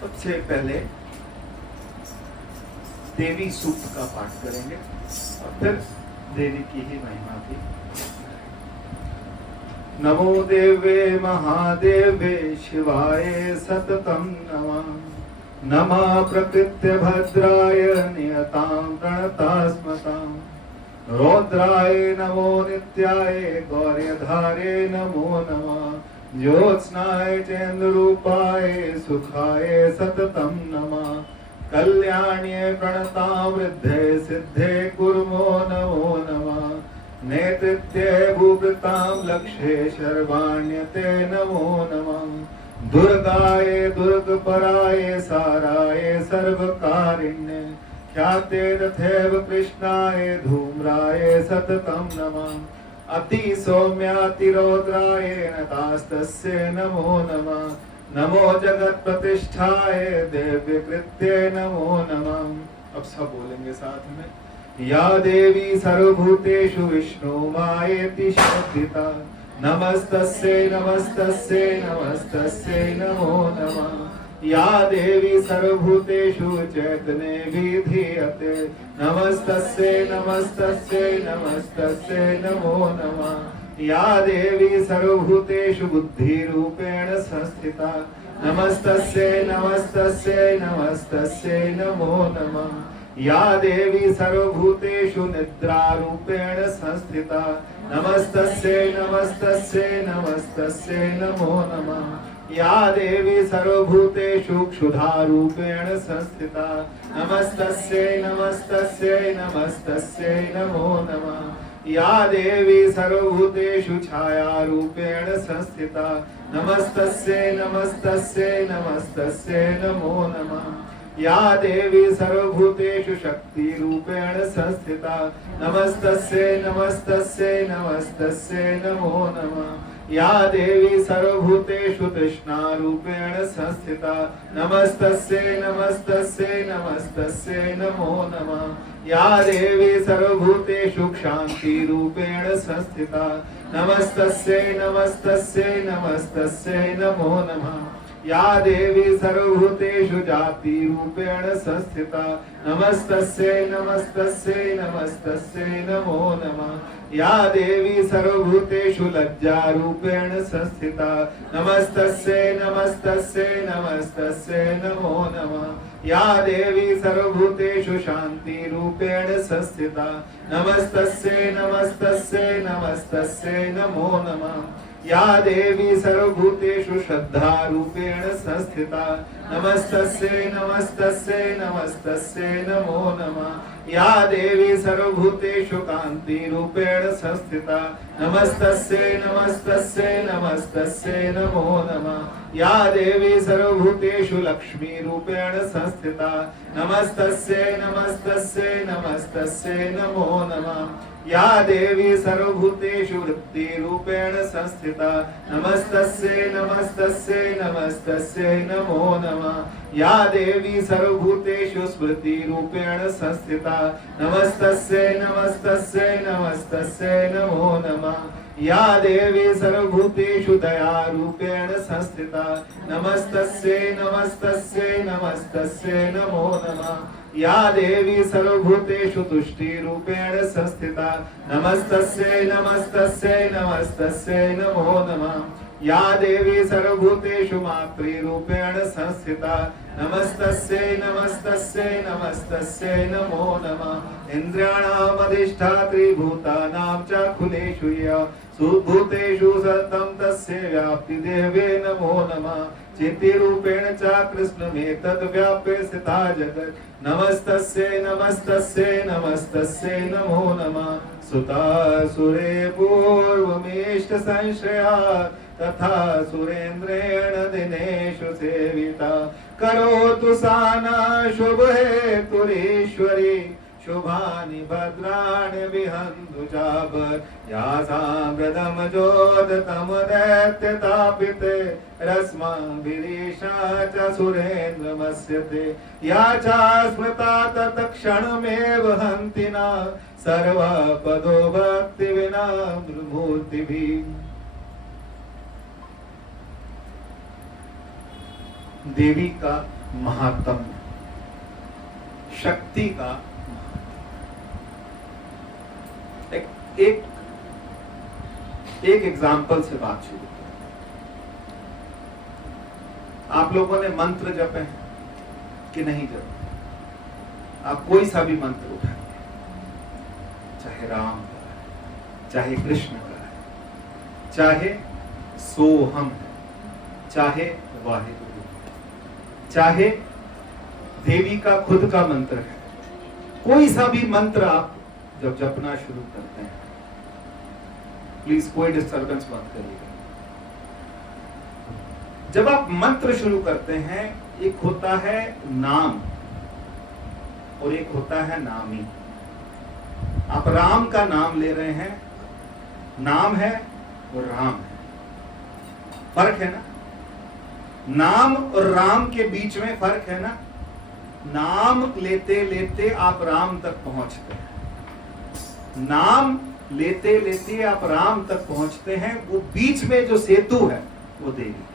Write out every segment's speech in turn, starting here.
सबसे पहले देवी सूक्त का पाठ करेंगे और फिर देवी की ही महिमा की। नमो देवे महादेवे शिवाय सततं नमः। नमः प्रकृत्य भद्राय नियतां प्रणतास्मताम्। रौद्राय नमो नित्याय गौर्यधारे नमो नमः। ज्योत्स्नाय चेन्द्ररूपाय सुखाय सततं नमः। कल्याण्ये प्रणतां वृद्धे सिद्धे कुर्मो नमो नमः। नेतृत्ये भूभृतां लक्ष्ये शर्वाण्यते नमो नमः। दुर्गाय दुर्गपराय साराय सर्वकारिण्ये ख्याते तथैव कृष्णाय धूम्राय सततं नमः। अति सौम्यातिरौद्राय नतास्तस्य नमो नमः। नमो जगत प्रतिष्ठाय दिव्यकृत्ये नमो नमः। अब सब बोलेंगे साथ में। या देवी सर्वभूतेषु विष्णुमायेति शब्दिता नमस्तस्यै नमस्तस्यै नमस्तस्यै नमो नमः। या देवी सर्वभूतेषु चैतन्ये विधीयते नमस्तस्यै नमस्तस्यै नमस्तस्यै नमो नमः। या देवी सर्वभूतेषु बुद्धिरूपेण संस्थिता नमस्तस्यै नमस्तस्यै नमस्तस्यै नमो नमः। या देवी सर्वभूतेषु निद्रारूपेण संस्थिता नमस्तस्यै नमस्तस्यै नमस्तस्यै नमो नमः। या देवी सर्वभूतेषु क्षुधारूपेण संस्थिता नमस्तस्यै नमस्तस्यै नमस्तस्यै नमो नमः। या देवी सर्वभूतेषु छायारूपेण संस्थिता नमस्तस्यै नमस्तस्यै नमस्तस्यै नमो नमः। या देवी सर्वभूतेषु शक्तिरूपेण संस्थिता नमस्तस्यै नमस्तस्यै नमस्तस्यै नमो नमः। या देवी सर्वभूतेषु तृष्णारूपेण संस्थिता नमस्तस्यै नमस्तस्यै नमस्तस्यै नमो नमः। या देवी सर्वभूतेषु क्षान्तिरूपेण संस्थिता नमस्तस्यै नमस्तस्यै नमस्तस्यै नमो नमः। या देवी सर्वभूतेषु जातिरूपेण संस्थिता नमस्तस्यै नमस्तस्यै नमस्तस्यै नमो नमः। या देवी सर्वभूतेषु लज्जारूपेण संस्थिता नमस्तस्यै नमस्तस्यै नमस्तस्यै नमो नमः। या देवी सर्वभूतेषु शान्तिरूपेण संस्थिता नमस्तस्यै नमस्तस्यै नमस्तस्यै नमो नमः। या देवी सर्वभूतेषु श्रद्धारूपेण संस्थिता नमस्तस्यै नमस्तस्यै नमस्तस्यै नमो नमः। या देवी सर्वभूतेषु कान्तिरूपेण संस्थिता नमस्तस्यै नमस्तस्यै नमस्तस्यै नमो नमः। या देवी सर्वभूतेषु लक्ष्मीरूपेण संस्थिता नमस्तस्यै नमस्तस्यै नमस्तस्यै नमो नमः। या देवी सर्वभूतेषु वृत्तिरूपेण संस्थिता नमस्तस्यै नमस्तस्यै नमस्तस्यै नमो नमः। या देवी सर्वभूतेषु स्मृतिरूपेण संस्थिता नमस्तस्यै नमस्तस्यै नमस्तस्यै नमो नमः। या देवी सर्वभूतेषु दयारूपेण संस्थिता नमस्तस्यै नमस्तस्यै नमस्तस्यै नमो नमः। या देवी सर्वभूतेषु तुष्टिरूपेण संस्थिता नमस्तस्यै नमस्तस्यै नमस्तस्यै नमो नमः। या देवी सर्वभूतेषु मातृरूपेण संस्थिता नमस्तस्यै नमस्तस्यै नमस्तस्यै नमो नमः। इन्द्रियाणामधिष्ठात्री भूतानां चाखुलेषु या सुभूतेषु सततं तस्य व्याप्ति देवे नमो नमः। चित्तिरूपेण च कृष्णमेतद् व्याप्य स्थिता जगत् नमस्तस्यै नमस्तस्यै नमस्तस्यै नमो नमः। सुतासुरे पूर्वमेष्ट संश्रया तथा सुरेन्द्रेण दिनेषु सेविता करोतु साना शुभ हेतुरीश्वरी शुभानि भद्राणि विहन्तु चापत् यासाम्प्रदम जोदतम दैत्यतापिते रस्माभिरीशा च सुरेन्द्रमस्यते या च स्मृता तत्क्षणमेव हन्तिना सर्वपदो भक्तिविना मूर्तिभिः। देवी का महात्म, शक्ति का एक एग्जाम्पल से बात शुरू करें। आप लोगों ने मंत्र जपे हैं कि नहीं जपे? आप कोई सा भी मंत्र उठाइए, चाहे राम का है, चाहे कृष्ण का है, चाहे सोहम है, चाहे वाहिगुरु, चाहे देवी का खुद का मंत्र है, कोई सा भी मंत्र आप जब जपना शुरू करते हैं, प्लीज कोई डिस्टर्बेंस मत करिएगा। जब आप मंत्र शुरू करते हैं, एक होता है नाम और एक होता है नामी। आप राम का नाम ले रहे हैं, नाम है और राम है, फर्क है ना? नाम और राम के बीच में फर्क है ना? नाम लेते लेते आप राम तक पहुंचते हैं, नाम लेते लेते आप राम तक पहुंचते हैं, वो बीच में जो सेतु है वो देवी है,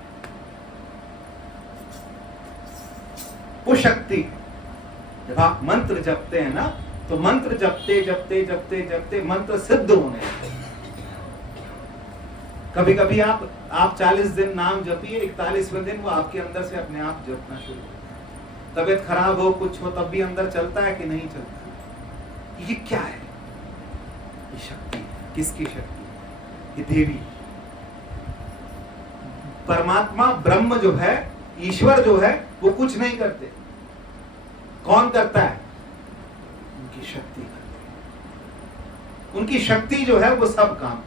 वो शक्ति है। जब आप मंत्र जपते हैं ना, तो मंत्र जपते जपते जपते जपते मंत्र सिद्ध होने लगते हैं। कभी कभी आप 40 दिन नाम जपिए, 41वें दिन वो आपके अंदर से अपने आप जपना शुरू होता है। तबीयत खराब हो, कुछ हो, तब भी अंदर चलता है कि नहीं चलता? ये क्या है? ये शक्ति है। किसकी शक्ति? ये देवी। परमात्मा ब्रह्म जो है, ईश्वर जो है, वो कुछ नहीं करते। कौन करता है? उनकी शक्ति करती है। उनकी शक्ति जो है वो सब काम।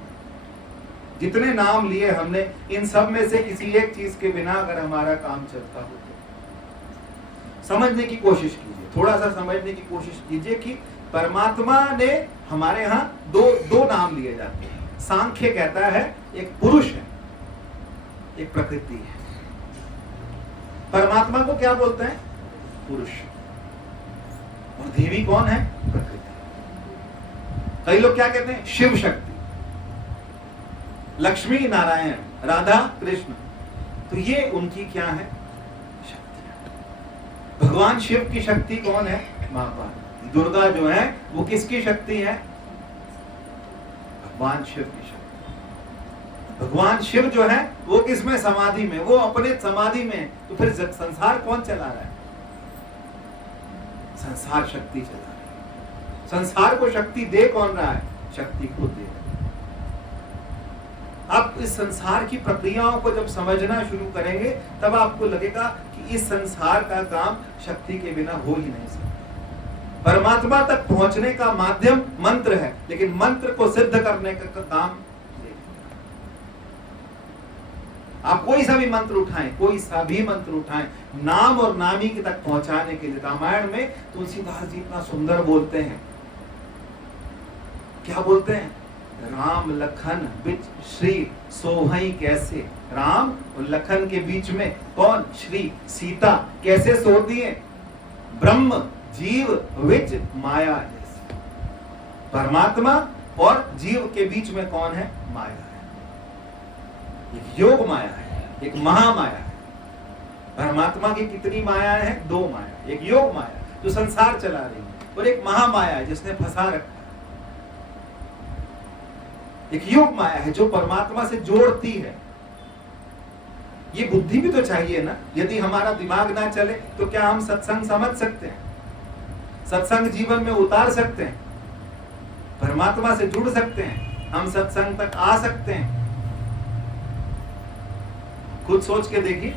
जितने नाम लिए हमने, इन सब में से किसी एक चीज के बिना अगर हमारा काम चलता हो तो समझने की कोशिश कीजिए, थोड़ा सा समझने की कोशिश कीजिए कि परमात्मा ने हमारे यहाँ दो नाम लिए जाते हैं। सांख्य कहता है एक पुरुष है, एक प्रकृति है। परमात्मा को क्या बोलते हैं? पुरुष। और देवी कौन है? प्रकृति। कई लोग क्या कहते हैं? शिव शक्ति, लक्ष्मी नारायण, राधा कृष्ण। तो ये उनकी क्या है? शक्ति। भगवान शिव की शक्ति कौन है? मां पार्वती। दुर्गा जो है वो किसकी शक्ति है? भगवान शिव की शक्ति। भगवान शिव जो है वो किसमें? समाधि में। वो अपने समाधि में। तो फिर संसार कौन चला रहा है? संसार शक्ति चला रहा है। संसार को शक्ति दे कौन रहा है? शक्ति खुद दे रहा है। आप इस संसार की प्रक्रियाओं को जब समझना शुरू करेंगे, तब आपको लगेगा कि इस संसार का काम शक्ति के बिना हो ही नहीं सकता। परमात्मा तक पहुंचने का माध्यम मंत्र है, लेकिन मंत्र को सिद्ध करने का काम आप कोई सा भी मंत्र उठाएं, कोई सा भी मंत्र उठाएं, नाम और नामी के तक पहुंचाने के लिए। रामायण में तुलसीदास जी इतना सुंदर बोलते हैं। क्या बोलते हैं? राम लखन बिच श्री सोहई कैसे। राम और लखन के बीच में कौन? श्री सीता। कैसे सो दिए? ब्रह्म जीव विच माया जैसे। परमात्मा और जीव के बीच में कौन है? माया है। एक योग माया है, एक महामाया है। परमात्मा की कितनी मायाएं हैं? 2 माया। एक योग माया जो संसार चला रही है, और एक महामाया है जिसने फंसा रखा है। एक योग माया है जो परमात्मा से जोड़ती है। ये बुद्धि भी तो चाहिए ना। यदि हमारा दिमाग ना चले तो क्या हम सत्संग समझ सकते हैं? सत्संग जीवन में उतार सकते हैं? परमात्मा से जुड़ सकते हैं? हम सत्संग तक आ सकते हैं? खुद सोच के देखिए।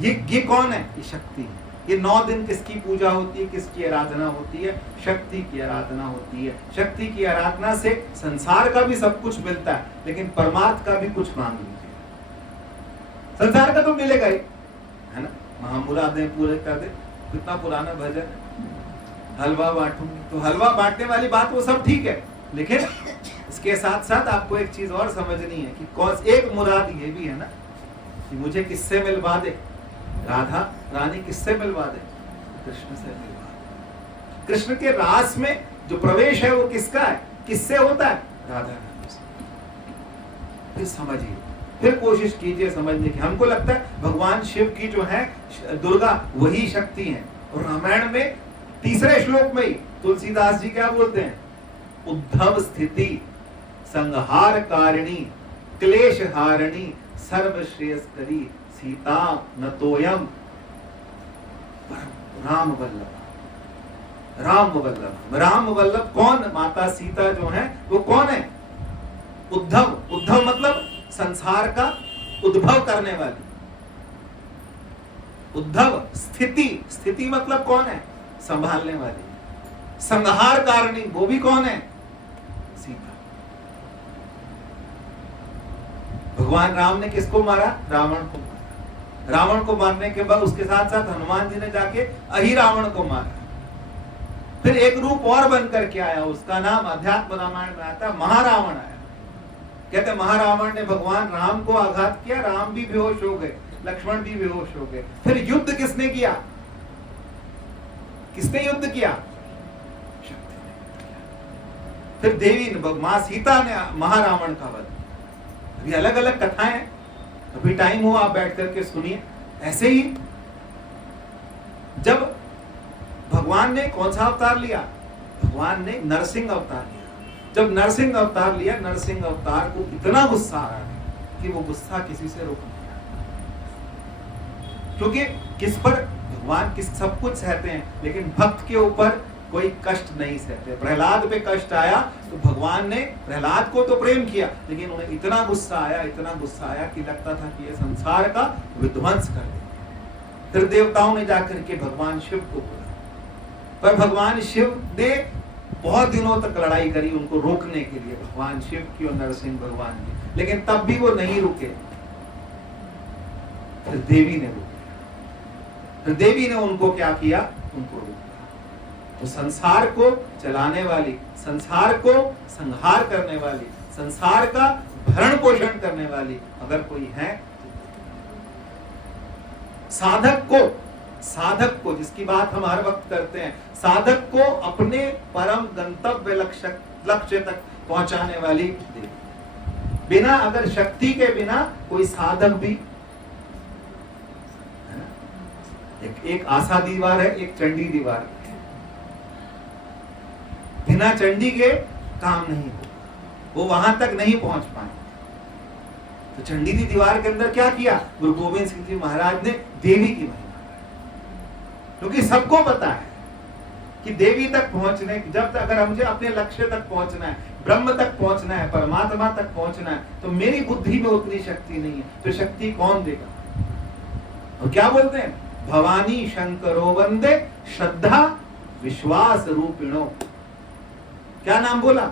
ये कौन है? ये शक्ति है। ये 9 दिन किसकी पूजा होती है? किसकी आराधना होती है? शक्ति की आराधना होती है। शक्ति की आराधना से संसार का भी सब कुछ मिलता है, लेकिन परमार्थ का भी कुछ मांग लीजिए। संसार का तो मिलेगा ही, है ना? महामुरादें पूरे कर दे। कितना पुराना भजन है, हलवा बांटूंगी। तो हलवा बांटने वाली बात वो सब ठीक है, लेकिन इसके साथ साथ आपको एक चीज और समझनी है कि कौन एक मुराद ये भी है ना कि मुझे किससे मिलवा दे? राधा रानी किससे मिलवा दे? कृष्ण से मिलवा दे। कृष्ण के रास में जो प्रवेश है वो किसका है? किससे होता है? राधा रानी से। फिर समझिए फिर कोशिश कीजिए समझने की। हमको लगता है भगवान शिव की जो है दुर्गा वही शक्ति है, और रामायण में तीसरे श्लोक में ही तुलसीदास जी क्या बोलते हैं, उद्धव स्थिति संहार कारिणी क्लेश हारिणी सर्वश्रेयस्करी सीता न तोयम राम वल्लभ। राम वल्लभ, राम वल्लभ कौन? माता सीता जो है वो कौन है? उद्धव। उद्धव मतलब संसार का उद्भव करने वाली। उद्धव स्थिति, स्थिति मतलब कौन है? संभालने वाली। संहार कारिणी वो भी कौन है? सीता। भगवान राम ने किसको मारा? रावण को मारा। रावण को मारने के बाद उसके साथ साथ हनुमान जी ने जाके अहिरावण को मारा। फिर एक रूप और बन करके आया, उसका नाम अध्यात्म रामायण में आता है महारावण आया। कहते महारावण ने भगवान राम को आघात किया, राम भी बेहोश हो गए, लक्ष्मण भी बेहोश हो गए। फिर युद्ध किसने किया? किसने युद्ध किया? शक्ति ने। फिर देवी ने, मां सीता ने महारावण का वध। अभी अलग अलग कथाएं हैं, अभी टाइम हो आप बैठ करके सुनिए। ऐसे ही जब भगवान ने कौन सा अवतार लिया? भगवान ने नरसिंह अवतार लिया। जब नरसिंह अवतार लिया, नरसिंह अवतार को इतना गुस्सा आ रहा है कि वो गुस्सा किसी से रोक नहीं रहा। क्योंकि किस पर? भगवान किस सब कुछ सहते हैं, लेकिन भक्त के ऊपर कोई कष्ट नहीं सहते। प्रहलाद पे कष्ट आया तो भगवान ने प्रहलाद को तो प्रेम किया, लेकिन उन्हें इतना गुस्सा आया, इतना गुस्सा आया कि लगता था कि ये संसार का विध्वंस कर देंगे। फिर देवताओं ने जाकर के भगवान शिव को बोला, पर भगवान शिव ने बहुत दिनों तक लड़ाई करी उनको रोकने के लिए, भगवान शिव की और नरसिंह भगवान की, लेकिन तब भी वो नहीं रुके। फिर देवी ने रोका। फिर देवी ने उनको क्या किया? उनको रोका। तो संसार को चलाने वाली, संसार को संहार करने वाली, संसार का भरण पोषण करने वाली अगर कोई है, साधक को जिसकी बात हम हर वक्त करते हैं, साधक को अपने परम गंतव्य लक्ष्य तक पहुंचाने वाली देवी। बिना, अगर शक्ति के बिना कोई साधक भी है ना, एक आशा दीवार है, एक चंडी दीवार है। बिना चंडी के काम नहीं हो, वो वहां तक नहीं पहुंच पाए। तो चंडी की दीवार के अंदर क्या किया? गुरु गोविंद सिंह जी महाराज ने देवी की महिमा, क्योंकि सबको पता है कि देवी तक पहुंचने, जब तक अगर मुझे अपने लक्ष्य तक पहुंचना है, ब्रह्म तक पहुंचना है, परमात्मा तक पहुंचना है, तो मेरी बुद्धि में उतनी शक्ति नहीं है। तो शक्ति कौन देगा? और क्या बोलते हैं? भवानी शंकरो वंदे श्रद्धा विश्वास रूपिणो। क्या नाम बोला?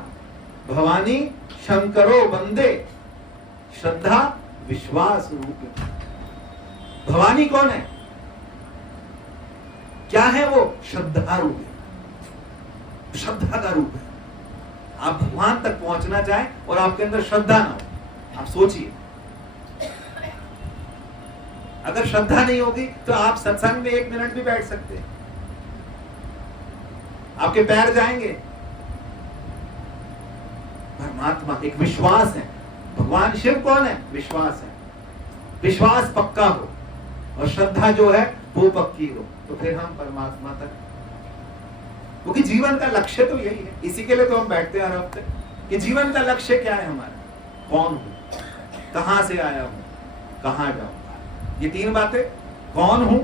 भवानी शंकरो वंदे श्रद्धा विश्वास रूपिणो। भवानी कौन है? क्या है वो? श्रद्धा रूप है, श्रद्धा का रूप है। आप भगवान तक पहुंचना चाहें और आपके अंदर श्रद्धा ना हो, आप सोचिए, अगर श्रद्धा नहीं होगी तो आप सत्संग में 1 मिनट भी बैठ सकते हैं, आपके पैर जाएंगे। परमात्मा एक विश्वास है। भगवान शिव कौन है? विश्वास है। विश्वास पक्का हो और श्रद्धा जो है वो पक्की हो, तो फिर हम परमात्मा तक, क्योंकि जीवन का लक्ष्य तो यही है। इसी के लिए तो हम बैठते हैं हर हफ्ते कि जीवन का लक्ष्य क्या है हमारा, कौन हूं, कहां से आया हूं, कहां जाऊंगा। ये 3 बातें, कौन हूं,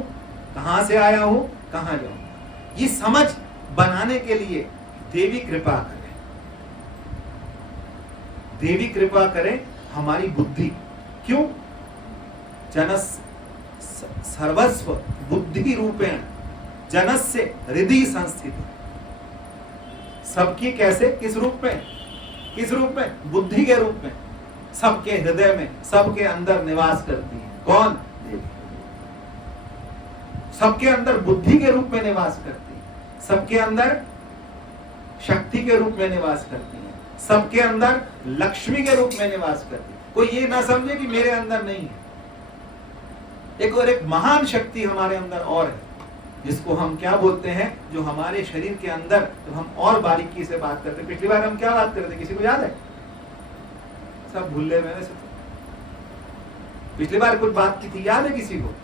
कहां से आया हूं, कहां जाऊंगा। ये समझ बनाने के लिए देवी कृपा करें, देवी कृपा करें हमारी बुद्धि। क्यों? जनस सर्वस्व बुद्धि रूपेण जनस्य हृदय संस्थित। सबकी कैसे, किस रूप में? किस रूप में? बुद्धि के रूप में। सबके हृदय में, सबके अंदर निवास करती है। कौन? देवी। सबके अंदर बुद्धि के रूप में निवास करती है, सबके अंदर शक्ति के रूप में निवास करती है, सबके अंदर लक्ष्मी के रूप में निवास करती है। कोई ये ना समझे कि मेरे अंदर नहीं है। एक और एक महान शक्ति हमारे अंदर और है, जिसको हम क्या बोलते हैं, जो हमारे शरीर के अंदर, तो हम और बारीकी से बात करते हैं। पिछली बार हम क्या बात करते, किसी को याद है? सब भूल गए मेरे से। पिछली बार कुछ बात की थी, याद है किसी को?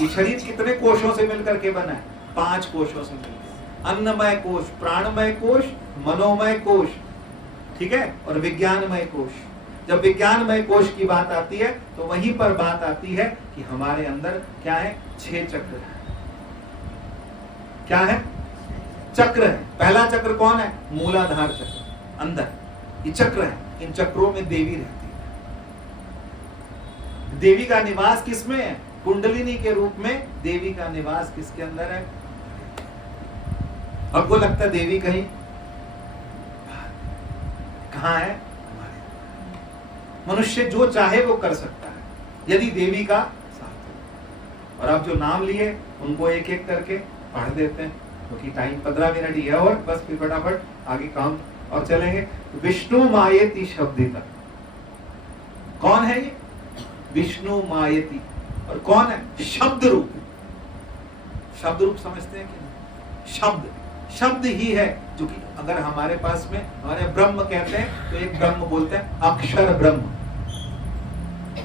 ये शरीर कितने कोशों से मिलकर के बना है? 5 कोशों से मिलकर, अन्नमय कोश, प्राणमय कोश, मनोमय कोश, ठीक है, और विज्ञानमय कोश। जब विज्ञानमय कोश की बात आती है तो वहीं पर बात आती है कि हमारे अंदर क्या है? 6 चक्र है। क्या है? चक्र है। पहला चक्र कौन है? मूलाधार चक्र, अंदर ये चक्र है। इन चक्रों में देवी रहती है। देवी का निवास किसमें है? कुंडलिनी के रूप में देवी का निवास किसके अंदर है? आपको लगता है देवी कहीं कहां है? मनुष्य जो चाहे वो कर सकता है यदि देवी का साथ हो। और आप जो नाम लिए उनको एक एक करके पढ़ देते हैं, क्योंकि टाइम 15 मिनट ही है और बस फिर फटाफट आगे काम और चलेंगे। विष्णु मायेति शब्दिता, कौन है ये? विष्णु मायेति। और कौन है? शब्द रूप। शब्द रूप समझते हैं कि नहीं? शब्द, शब्द ही है जो कि अगर हमारे पास में हमारे ब्रह्म कहते हैं तो एक ब्रह्म बोलते हैं अक्षर ब्रह्म।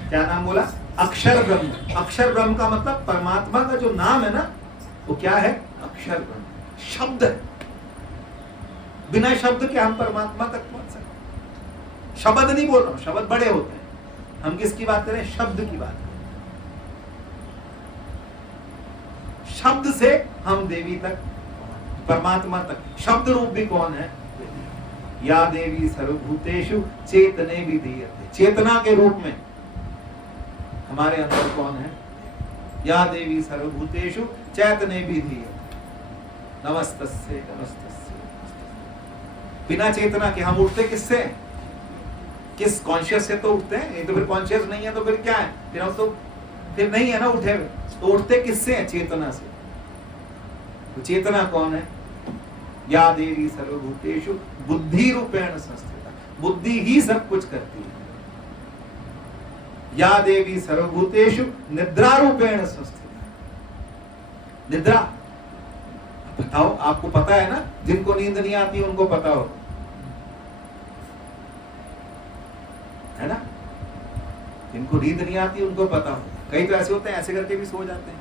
क्या नाम बोला? अक्षर ब्रह्म। अक्षर ब्रह्म का मतलब परमात्मा का जो नाम है ना वो क्या है? अक्षर ब्रह्म, शब्द है। बिना शब्द के हम परमात्मा तक पहुंच सकते। शब्द नहीं बोल रहा हूं, शब्द बड़े होते हैं, हम किसकी बात करें? शब्द की बात करें। शब्द से हम देवी तक, परमात्मा तक। शब्द रूप भी कौन है? या देवी सर्वभूतेषु चेतने विधीयते। चेतना के रूप में हमारे अंदर कौन है? या देवी सर्वभूतेषु चैतने विधीयते। नमस्तस्ये नमस्तस्ये। बिना चेतना के हम उठते किससे? किस कॉन्शियस से तो उठते हैं। ये तो फिर कॉन्शियस नहीं है तो फिर क्या है? फिर हम तो फिर नहीं है ना उठे हुए। तो उठते किससे हैं? चेतना से। तो चेतना कौन है? या देवी सर्वभूतेषु बुद्धि रूपेण संस्थिता। बुद्धि ही सब कुछ करती है। या देवी सर्वभूतेषु निद्रा रूपेण संस्थिता। निद्रा, बताओ, आपको पता है ना? जिनको नींद नहीं आती उनको पता हो, है ना? जिनको नींद नहीं आती उनको पता हो। कई तो ऐसे होते हैं ऐसे करके भी सो जाते हैं,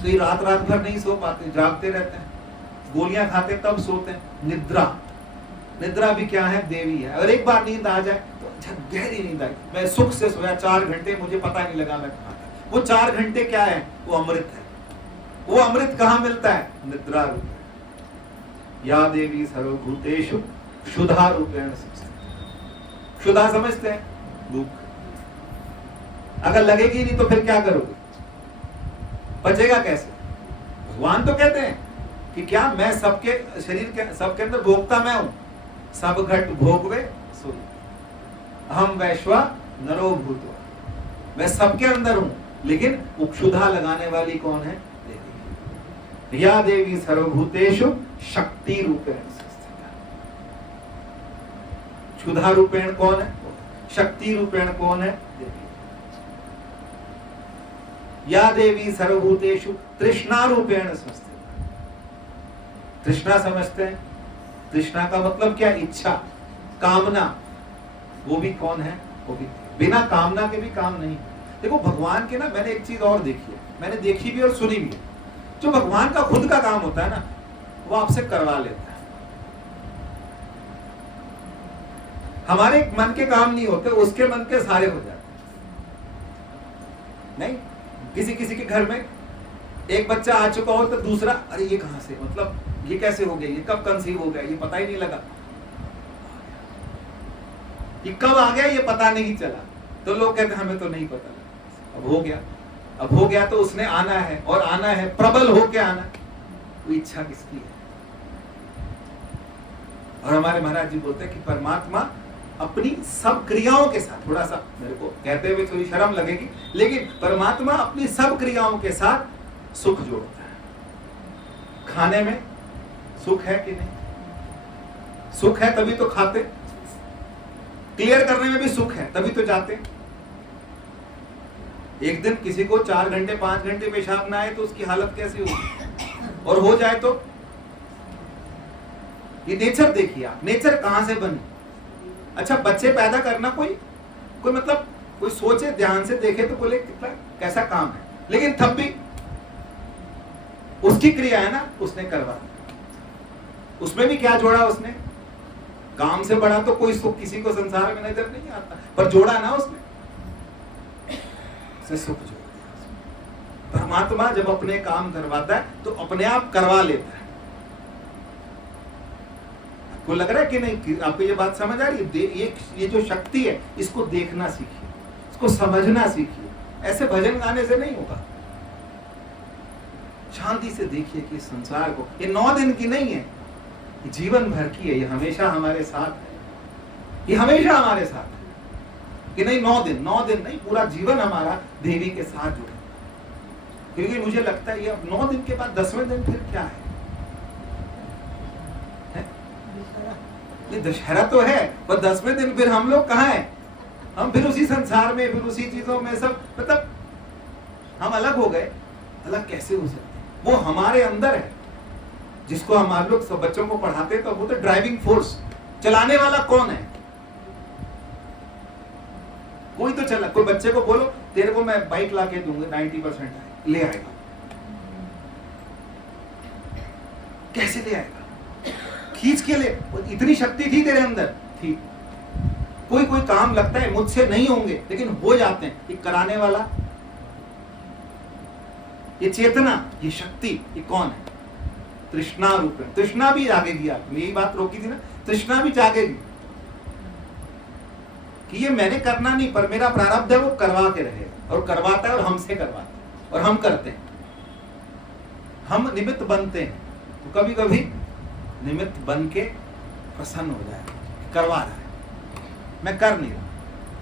तो ये रात रात भर नहीं सो पाते, जागते रहते हैं, गोलियां खाते तब सोते हैं। निद्रा, निद्रा भी क्या है? देवी है। अगर एक बार नींद आ जाए तो अच्छा गहरी नींद आई, मैं सुख से सोया 4 घंटे, मुझे पता नहीं लगा मैं कहां था। वो 4 घंटे क्या है? वो अमृत है। वो अमृत कहां मिलता है? निद्रा रूप में। या देवी सर्वभूतेषु क्षुधा रूपेण संस्थिता। क्षुधा समझते हैं? भूख। अगर लगेगी नहीं तो फिर क्या करोगे? बचेगा कैसे? भगवान तो कहते हैं कि क्या मैं सबके शरीर के सबके अंदर भोगता मैं हूं। सब घट भोगवे सो हम वैश्वा नरो भूतो। मैं सबके अंदर हूं, लेकिन उपक्षुधा लगाने वाली कौन है? देवी। या देवी सर्वभूतेषु शक्ति रूपेण संस्थिता। क्षुधा रूपेण कौन है? शक्ति रूपेण कौन है? देवी। या देवी सर्वभूतेषु तृष्णा रूपेण संस्थिता। तृष्णा समझते हैं? तृष्णा का मतलब क्या? इच्छा, कामना। वो भी कौन है? वो भी बिना कामना के भी काम नहीं। देखो भगवान के ना, मैंने एक चीज और देखी है, मैंने देखी भी और सुनी भी है। जो भगवान का खुद का काम होता है ना, वो आपसे करवा लेता है। हमारे मन के काम नहीं होते, उसके मन के सारे हो जाते नहीं। किसी किसी के घर में एक बच्चा आ चुका हो तो दूसरा, अरे ये कहां से, मतलब ये कैसे हो गया, ये कब कंसीव हो गया, ये पता ही नहीं लगा, ये कब आ गया ये पता नहीं चला। तो लोग कहते हैं हमें तो नहीं पता लगा। अब हो गया, अब हो गया तो उसने आना है, और आना है प्रबल होके आना। वो इच्छा किसकी है? और हमारे महाराज जी बोलते हैं कि परमात्मा अपनी सब क्रियाओं के साथ, थोड़ा सा मेरे को कहते हुए थोड़ी शर्म लगेगी, लेकिन परमात्मा अपनी सब क्रियाओं के साथ सुख जोड़ता है। खाने में सुख है कि नहीं? सुख है तभी तो खाते। क्लियर करने में भी सुख है तभी तो जाते। एक दिन किसी को 4 घंटे 5 घंटे पेशाब ना आए तो उसकी हालत कैसी होगी, और हो जाए तो। ये नेचर देखिए आप, नेचर कहां से बनी। अच्छा बच्चे पैदा करना कोई मतलब कोई सोचे, ध्यान से देखे तो बोले कितना कैसा काम है, लेकिन तब भी उसकी क्रिया है ना, उसने करवा, उसमें भी क्या जोड़ा उसने, काम से बड़ा तो कोई सुख किसी को संसार में नजर नहीं आता, पर जोड़ा ना उसने, से सुख जोड़ दिया। परमात्मा जब अपने काम करवाता है तो अपने आप करवा लेता है। आपको लग रहा है कि नहीं, आपको ये बात समझ आ रही है? ये जो शक्ति है इसको देखना सीखिए, इसको समझना सीखिए। ऐसे भजन गाने से नहीं होगा, शांति से देखिए कि संसार को, ये 9 दिन की नहीं है, ये जीवन भर की है, ये हमेशा हमारे साथ है, ये हमेशा हमारे साथ है कि नहीं। 9 दिन नहीं, पूरा जीवन हमारा देवी के साथ जुड़ा। क्योंकि मुझे लगता है ये अब 9 दिन के बाद 10वें दिन फिर क्या है? ये दशहरा तो है, पर 10वें दिन फिर हम लोग कहाँ हैं? हम फिर उसी संसार में, फिर उसी चीजों में, सब मतलब हम अलग हो गए। अलग कैसे हो सकते? वो हमारे अंदर है, जिसको हम लोग सब बच्चों को पढ़ाते हैं तो वो तो ड्राइविंग फोर्स, चलाने वाला कौन है? कोई तो चला, कोई बच्चे को बोलो तेरे को मैं बाइक ला के दूंगा 90% ले आएगा, कैसे ले आएगा? खींच के ले, इतनी शक्ति थी तेरे अंदर, थी। कोई कोई काम लगता है मुझसे नहीं होंगे लेकिन हो जाते हैं, ये कराने वाला, ये चेतना, ये शक्ति, ये कौन है? तृष्णा रूप है। तृष्णा भी जागेगी, आपने यही बात रोकी थी ना, तृष्णा भी जागेगी कि ये मैंने करना नहीं, पर मेरा प्रारब्ध है वो करवा के रहे, और करवाता है और हमसे करवाता है और हम करते हैं, हम निमित्त बनते हैं। तो कभी कभी निमित्त बन के प्रसन्न हो जाए, करवा रहा है, मैं कर नहीं रहा,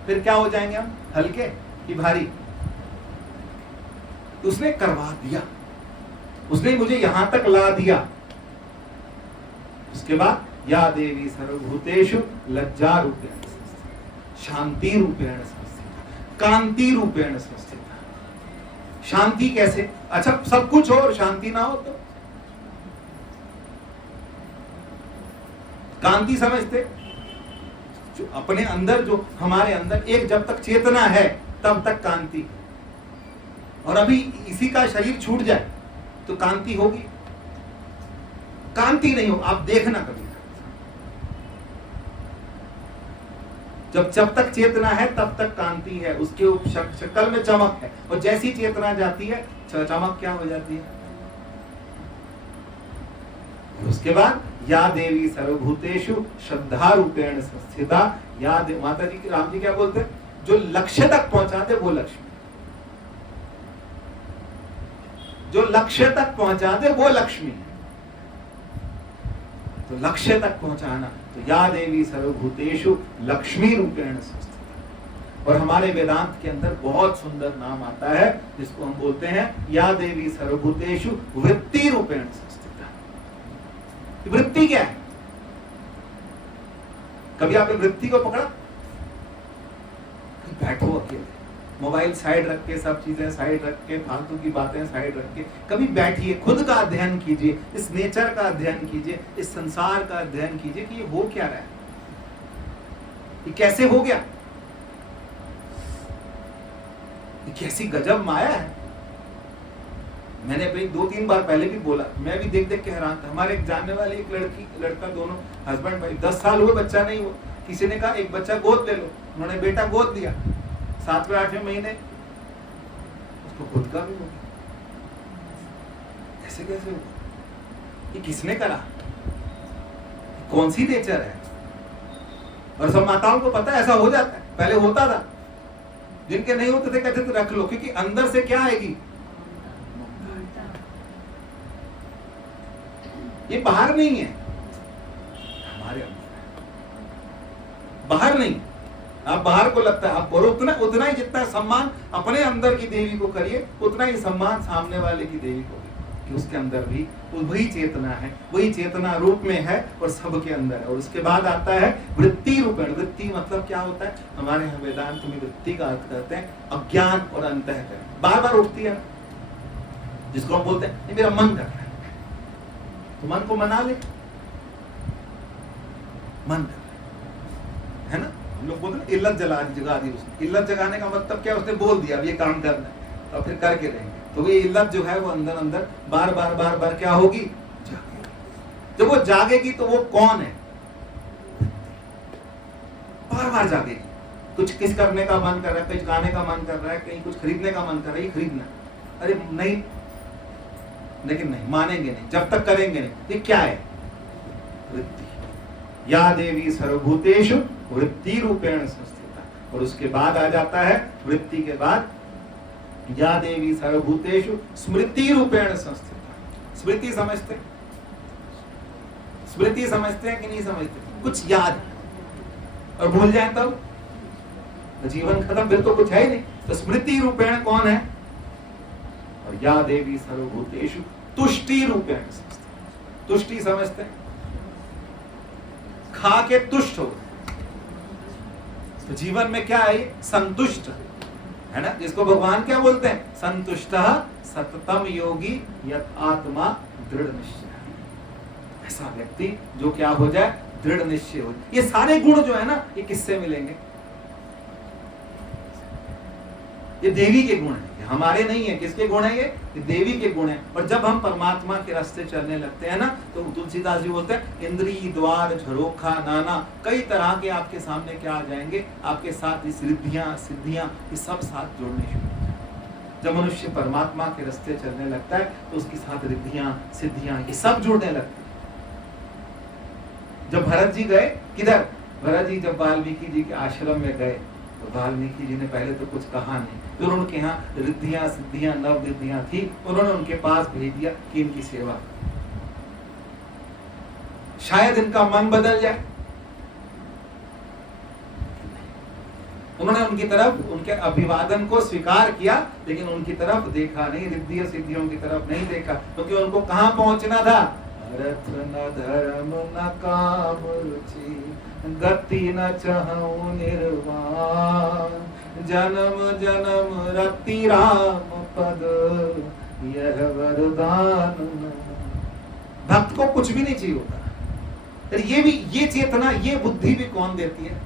फिर क्या हो जाएंगे हम? हल्के कि भारी। उसने करवा दिया, उसने मुझे यहां तक ला दिया। उसके बाद या देवी सर्वभूतेषु लज्जा रूपेण शांति रूपेण संस्थिता, कांति रूपेण संस्थिता। शांति कैसे? अच्छा सब कुछ हो और शांति ना हो तो? कांति समझते? जो अपने अंदर, जो हमारे अंदर एक जब तक चेतना है तब तक कांति, और अभी इसी का शरीर छूट जाए तो कांति होगी? कांति नहीं हो, आप देखना कभी। जब तक चेतना है तब तक कांति है, उसके शक्ल में चमक है, और जैसी चेतना जाती है चमक क्या हो जाती है? उसके बाद या देवी सर्वभूतेषु श्रद्धा रूपेण संस्थिता। या माता जी, राम जी क्या बोलते हैं? जो लक्ष्य तक पहुंचा दे वो लक्ष्मी, जो लक्ष्य तक पहुंचा दे वो लक्ष्मी है। तो लक्ष्य तक पहुंचाना, तो या देवी सर्वभूतेषु लक्ष्मी रूपेण संस्थिता। और हमारे वेदांत के अंदर बहुत सुंदर नाम आता है जिसको हम बोलते हैं या देवी सर्वभूतेषु वृत्ति रूपेण संस्थिता। वृत्ति क्या है? कभी आपने वृत्ति को पकड़ा? बैठो अकेले, मोबाइल साइड रख के, सब चीजें साइड रख के, फालतू की बातें साइड रख के कभी बैठिए, खुद का अध्ययन कीजिए, इस नेचर का अध्ययन कीजिए, इस संसार का अध्ययन कीजिए कि ये हो क्या रहा है, ये कैसे हो गया, ये कैसी गजब माया है। मैंने अभी 2-3 बार पहले भी बोला, मैं भी देख देख के हैरान था। हमारे एक जानने वाले एक लड़का, दोनों हस्बैंड वाइफ, 10 साल हुए बच्चा नहीं हुआ। किसी ने कहा एक बच्चा गोद ले लो, उन्होंने बेटा गोद दिया, 7वें-8वें महीने उसको खुद का भी हो गया। ऐसे कैसे हुआ? ये किसने करा? कौन सी नेचर है? और सब माताओं को पता है ऐसा हो जाता है, पहले होता था, जिनके नहीं होते थे कहते थे रख लो, क्योंकि अंदर से क्या आएगी? ये बाहर नहीं है, हमारे अंदर है, बाहर नहीं। आप बाहर को लगता है आप करो उतना ही, जितना सम्मान अपने अंदर की देवी को करिए उतना ही सम्मान सामने वाले की देवी को भी, कि उसके अंदर भी वही चेतना है, वही चेतना रूप में है और सबके अंदर है। और उसके बाद आता है वृत्ति रूपेण। वृत्ति मतलब क्या होता है? हमारे यहाँ वेदांत में वृत्ति का अर्थ करते हैं अज्ञान और अंतःकरण। बार बार उठती है, जिसको हम बोलते हैं मेरा मन कर रहा है, तो मन को मना ले, मन कर है ना। हम लोग बोलते ना इल्लत जगा दी उसने। इल्लत जगाने का मतलब क्या, उसने बोल दिया अब ये काम करना है तो फिर करके रहेंगे। तो ये इल्लत जो है वो अंदर अंदर बार बार क्या होगी, जागेगी। जब वो जागेगी तो वो कौन है, बार बार जागेगी। कुछ किस करने का मन कर रहा है, कुछ गाने का मन कर रहा है, कहीं कुछ खरीदने का मन कर रहा है, ये खरीदना, अरे नहीं, लेकिन नहीं मानेंगे नहीं जब तक करेंगे नहीं। ये क्या है, वृत्ति। या देवी सर्वभूतेषु वृत्ति रूपेण संस्थिता। और उसके बाद आ जाता है वृत्ति के बाद या देवी सर्वभूतेषु स्मृति रूपेण संस्थिता। स्मृति समझते, स्मृति समझते हैं कि नहीं समझते, कुछ याद और भूल जाए तब तो जीवन खत्म, फिर तो कुछ है ही नहीं। तो स्मृति रूपेण कौन है, और या देवी सर्वभूतेषु तुष्टि रूपेण संस्थिता। तुष्टि समझते हैं, खा के तुष्ट हो। तो जीवन में क्या है, संतुष्ट है ना, जिसको भगवान क्या बोलते हैं, संतुष्टः सततम योगी यत आत्मा दृढ़ निश्चय। ऐसा व्यक्ति जो क्या हो जाए, दृढ़ निश्चय हो। ये सारे गुण जो है ना, ये किससे मिलेंगे, ये देवी के गुण है, हमारे नहीं है। किसके गुण है ये देवी के गुण है। और जब हम परमात्मा के रास्ते चलने लगते हैं ना, तो तुलसीदास जी बोलते हैं इंद्री द्वार झरोखा नाना, कई तरह के आपके सामने क्या आ जाएंगे, आपके साथ इस रिद्धियां सिद्धियां ये सब साथ जुड़ने शुरू हो जाएंगे। जब मनुष्य परमात्मा के रास्ते चलने लगता है तो उसके साथ रिद्धियां सिद्धियां ये सब जुड़ने लगते हैं। जब भरत जी गए किधर, भरत जी जब वाल्मीकि जी के आश्रम में गए तो वाल्मीकि जी ने पहले तो कुछ कहा नहीं, फिर उनके यहाँ रिद्धियां सिद्धियां नव रिद्धियां थी, उन्होंने उनके पास भेज दिया कि इनकी सेवा, शायद इनका मन बदल जाए। उन्होंने उनकी तरफ उनके अभिवादन को स्वीकार किया, लेकिन उनकी तरफ देखा नहीं, रिद्धियों सिद्धियों की तरफ नहीं देखा, क्योंकि उनको कहाँ पहुंचना था, अर्थ न धर्म न काम रुचि गति न चाहूं निर्वाण, जन्म जन्म रति राम पद यह वरदान। भक्त को कुछ भी नहीं चाहिए होता। ये भी, ये चेतना, ये बुद्धि भी कौन देती है,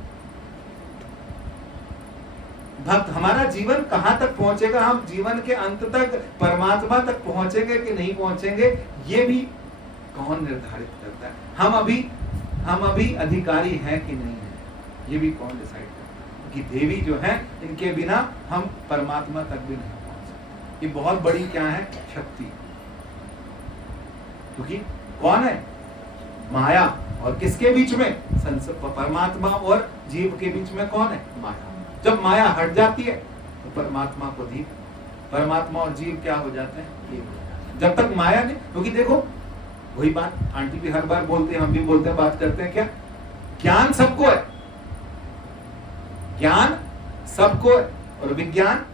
भक्त। हमारा जीवन कहां तक पहुंचेगा, हम जीवन के अंत तक परमात्मा तक पहुंचेंगे कि नहीं पहुंचेंगे, ये भी कौन निर्धारित करता है। हम अभी अधिकारी हैं कि नहीं है, ये भी कौन डिसाइड करता है। कि देवी जो है, इनके बिना हम परमात्मा तक भी नहीं पहुंच सकते। ये बहुत बड़ी क्या है, शक्ति। क्योंकि कौन है, माया, और किसके बीच में, परमात्मा और जीव के बीच में कौन है, माया। जब माया हट जाती है तो परमात्मा को दी, परमात्मा और जीव क्या हो जाते हैं, जब तक माया नहीं। क्योंकि देखो वही बात आंटी भी हर बार बोलते हैं, हम भी बोलते हैं, बात करते हैं, क्या ज्ञान सबको है, ज्ञान सबको है, और विज्ञान,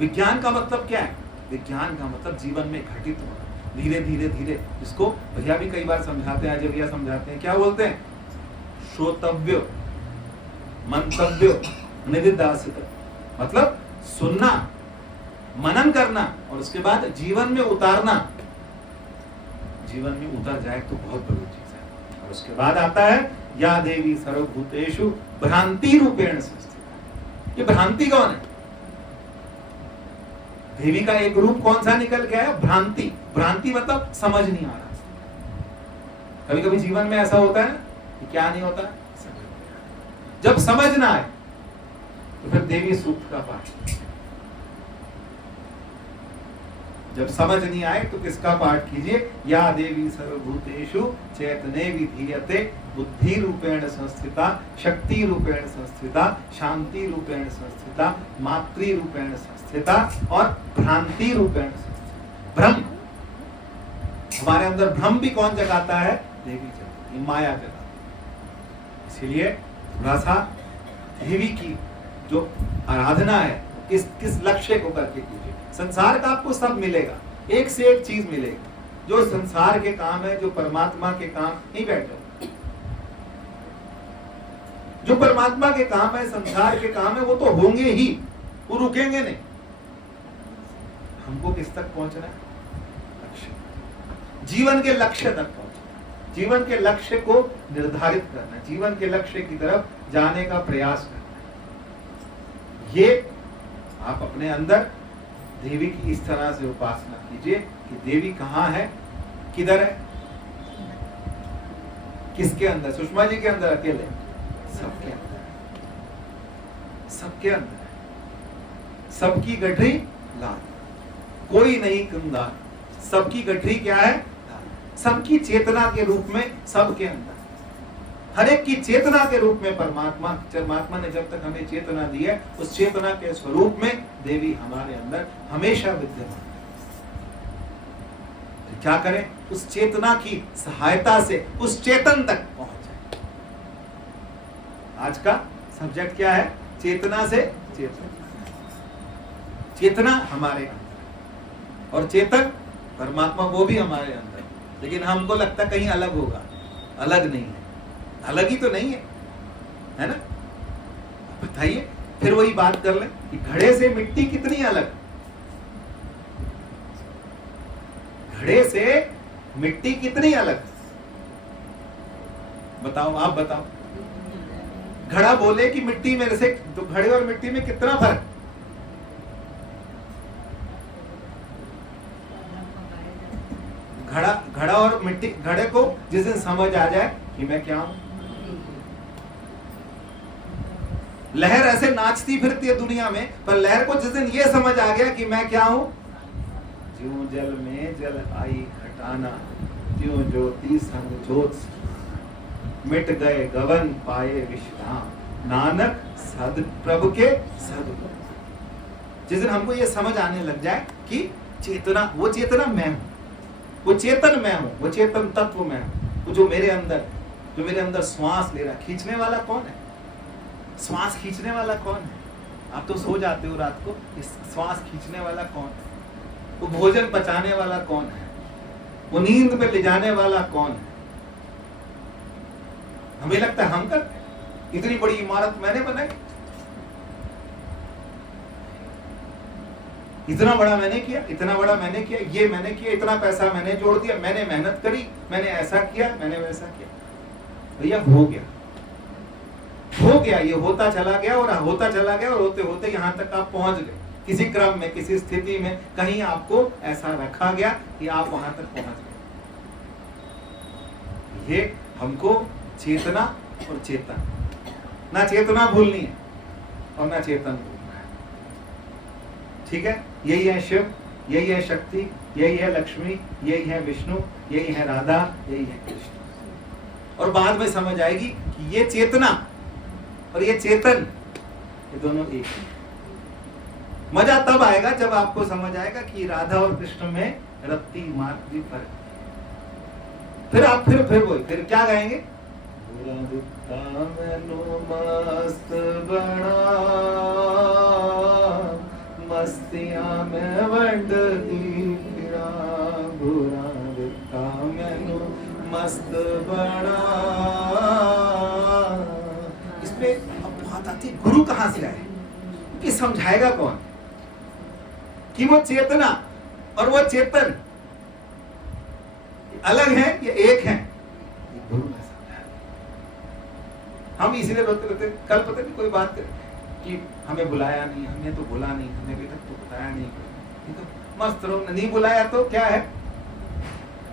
विज्ञान का मतलब क्या है, विज्ञान का मतलब जीवन में घटित होना, धीरे धीरे धीरे। इसको भैया भी कई बार समझाते हैं, अजय भैया समझाते हैं, क्या बोलते हैं, श्रोतव्य मंतव्य निदिध्यासित, मतलब सुनना, मनन करना, और उसके बाद जीवन में उतारना। जीवन में उतर जाए तो बहुत बड़ी चीज है। और उसके बाद आता है या देवी सर्वभूतेषु भ्रांति रूपेण संस्थिता। ये भ्रांति कौन है, देवी का एक रूप कौन सा निकल के आया, भ्रांति। भ्रांति मतलब समझ नहीं आ रहा। कभी कभी जीवन में ऐसा होता है कि क्या नहीं होता, जब समझ ना आए तो फिर देवी सूक्त का पाठ, जब समझ नहीं आए तो किसका पाठ कीजिए, या देवी सर्वभूतेषु चैतन्य विधीयते बुद्धि रूपेण संस्थिता, शक्ति रूपेण संस्थिता, शांति रूपेण संस्थिता, मातृ रूपेण संस्थिता, और भ्रांति रूपेण संस्थिता। भ्रम, हमारे अंदर भ्रम भी कौन जगाता है, देवी जगाती, माया जगाती। इसीलिए थोड़ा सा देवी की जो आराधना है किस किस लक्ष्य को करके कीजिए। संसार का आपको सब मिलेगा, एक से एक चीज मिलेगी, जो संसार के काम है, जो परमात्मा के काम, नहीं बैठ जाओ। जो परमात्मा के काम है, संसार के काम है, वो तो होंगे ही, वो रुकेंगे नहीं। हमको किस तक पहुंचना है, लक्ष्य, जीवन के लक्ष्य तक पहुंचना। जीवन के लक्ष्य को निर्धारित करना, जीवन के लक्ष्य की तरफ जाने का प्रयास करना। ये आप अपने अंदर देवी की इस तरह से उपासना कीजिए कि देवी कहाँ है, किधर है, किसके अंदर? सुषमा जी के अंदर अकेले? सबके अंदर, सबके अंदर है। सबकी गठरी लाल, कोई नहीं कमदार, सबकी गठरी क्या है? सबकी चेतना के रूप में सबके अंदर, हर एक की चेतना के रूप में परमात्मा ने जब तक हमें चेतना दी है, उस चेतना के स्वरूप में देवी हमारे अंदर हमेशा विद्यमान है। तो क्या करें? उस चेतना की सहायता से उस चेतन तक पहुंच जाए। आज का सब्जेक्ट क्या है? चेतना से चेतन। चेतना हमारे अंदर और चेतन परमात्मा वो भी हमारे अंदर, लेकिन हमको लगता कहीं अलग होगा। अलग नहीं है, अलग ही तो नहीं है ना? बताइए, फिर वही बात कर लें कि घड़े से मिट्टी कितनी अलग? घड़े से मिट्टी कितनी अलग? बताओ, आप बताओ। घड़ा बोले कि मिट्टी मेरे से, तो घड़े और मिट्टी में कितना फर्क? घड़ा और मिट्टी, घड़े को जिस दिन समझ आ जाए कि मैं क्या हूं, लहर ऐसे नाचती फिरती है दुनिया में, पर लहर को जिस दिन ये समझ आ गया कि मैं क्या हूं, ज्यों जल में जल आई घटाना, त्यों ज्योति संग ज्योत, मिट गए गगन पाए विश्राम, नानक सद प्रभु के सद। जिस दिन हमको ये समझ आने लग जाए कि चेतना, वो चेतना मैं हूं, वो चेतन मैं हूं, वो चेतन तत्व मैं हूं, वो जो मेरे अंदर श्वास ले रहा, खींचने वाला कौन है? श्वास खींचने वाला कौन है? आप तो सो जाते हो रात को, इस श्वास खींचने वाला कौन है? वो भोजन पचाने वाला कौन है? वो नींद में ले जाने वाला कौन है? हमें लगता है हम करते हैं, इतनी बड़ी इमारत मैंने बनाई, इतना बड़ा मैंने किया, इतना बड़ा मैंने किया, ये मैंने किया, इतना पैसा मैंने जोड़ दिया, मैंने मेहनत करी, मैंने ऐसा किया, मैंने वैसा किया। भैया हो गया, ये होता चला गया और होता चला गया, और होते होते यहां तक आप पहुंच गए। किसी क्रम में, किसी स्थिति में कहीं आपको ऐसा रखा गया कि आप वहां तक पहुंच गए। ये हमको चेतना और चेतन, ना चेतना भूलनी है और ना चेतन भूलना है। ठीक है? यही है शिव, यही है शक्ति, यही है लक्ष्मी, यही है विष्णु, यही है राधा, यही है कृष्ण। और बाद में समझ आएगी कि ये चेतना और ये चेतन, ये दोनों एक है। मजा तब आएगा जब आपको समझ आएगा कि राधा और कृष्ण में रत्ती मात्र फर्क। फिर आप फिर क्या गाएंगे? मस्त बड़ा मस्तियां में वंड दी फिरा, बुरा दिता मैनू मस्त बड़ा। इसमें अब बात आती, गुरु कहां से आए? कि समझाएगा कौन कि वो चेतना और वो चेतन अलग है, ये एक है? गुरु ने समझाया। हम इसीलिए रोते रोते, कल पता नहीं कोई बात करें कि हमें बुलाया नहीं, हमने तो बोला नहीं, हमने अभी तक तो बताया नहीं, तो मस्त रहो, नहीं बुलाया तो क्या है?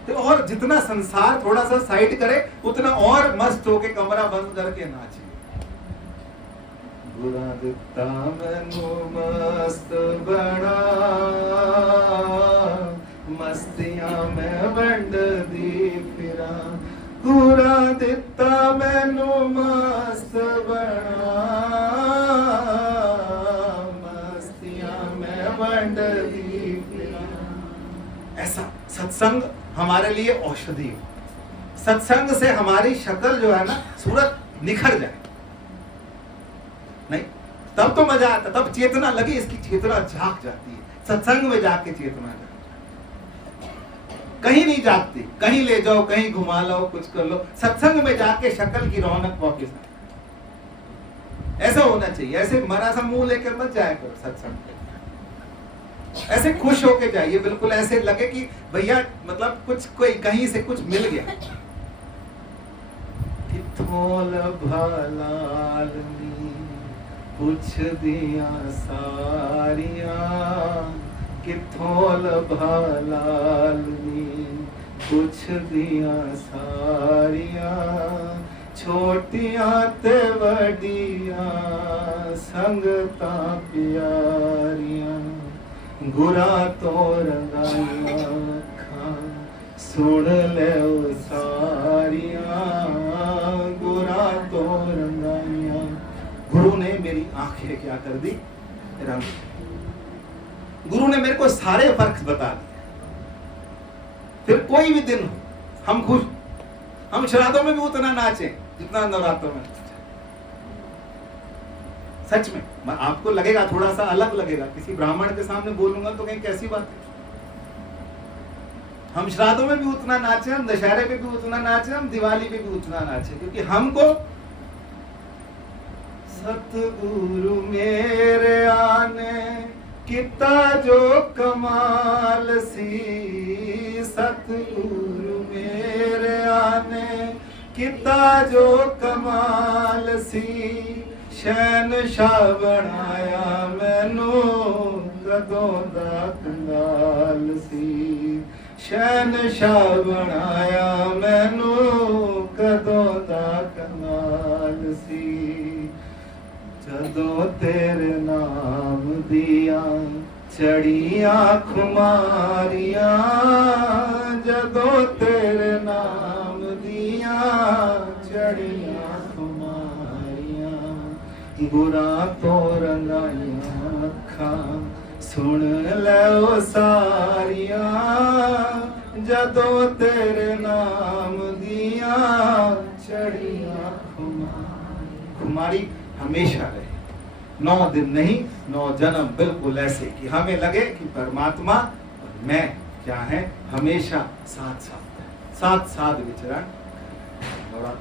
तो और जितना संसार थोड़ा सा साइड करे, उतना और मस्त होके कमरा बंद करके नाचे। बुरा दिता मैनू मस्त बड़ा, मस्तियां में वंड दी फिरा, बुरा दिता मैनू मस्त बड़ा, मस्तियां में वंड दी फिरा। ऐसा सत्संग हमारे लिए औषधि हो। सत्संग से हमारी शक्ल जो है ना, सूरत निखर जाए। नहीं तब तो मजा आता, तब चेतना लगी, इसकी चेतना जाग जाती है। सत्संग में जाके चेतना जाग जाती, कहीं नहीं जागती। कहीं ले जाओ, कहीं घुमा लो, कुछ कर लो, सत्संग में जाके शक्ल की रौनक वापस ऐसा होना चाहिए। ऐसे मरा सा मुंह लेकर मत जाया करो सत्संग पे, ऐसे खुश होके जाइए, बिल्कुल ऐसे लगे कि भैया मतलब कुछ कोई कहीं से कुछ मिल गया। किथों भलालनी पुछ दिया सारिया, किथों भलालनी पुछ दिया सारिया, छोटिया ते वडिया संगता प्यारिया, गुरा तो रंगाइया अखा सुन ले सारिया, गुरा तो रंगाइया। गुरु ने मेरी आंखें क्या कर दी, रंग। गुरु ने मेरे को सारे फर्क बता दिए। फिर कोई भी दिन हो, हम खुश, हम श्राद्धों में भी उतना नाचे जितना नवरात्रों में। सच में आपको लगेगा थोड़ा सा अलग लगेगा, किसी ब्राह्मण के सामने बोलूंगा तो कहीं कैसी बात है। हम श्राद्धों में भी उतना नाचे, हम दशहरे पे भी उतना नाचे, हम दिवाली पे भी उतना नाचे, क्योंकि हमको सतगुरु मेरे आने किता जो कमाल सी, सतगुरु मेरे आने किता जो कमाल सी, शहनशाह बनाया मैनू कदों दा कंगाल सी, शहनशाह बनाया मैनू कदों दा कंगाल सी, जदों तेरे नाम दिया चढ़िया खुमारिया, जदों तेरे नाम दिया चढ़िया खुमारिया, बुरा तो रंगाइया अखा सुन ले ओ सारिया, जदों तेरे नाम दिया चढ़िया खुमारी हमेशा रहे, 9 दिन नहीं 9 जन्म, बिल्कुल ऐसे कि हमें लगे कि परमात्मा और मैं क्या है, हमेशा साथ साथ विचरण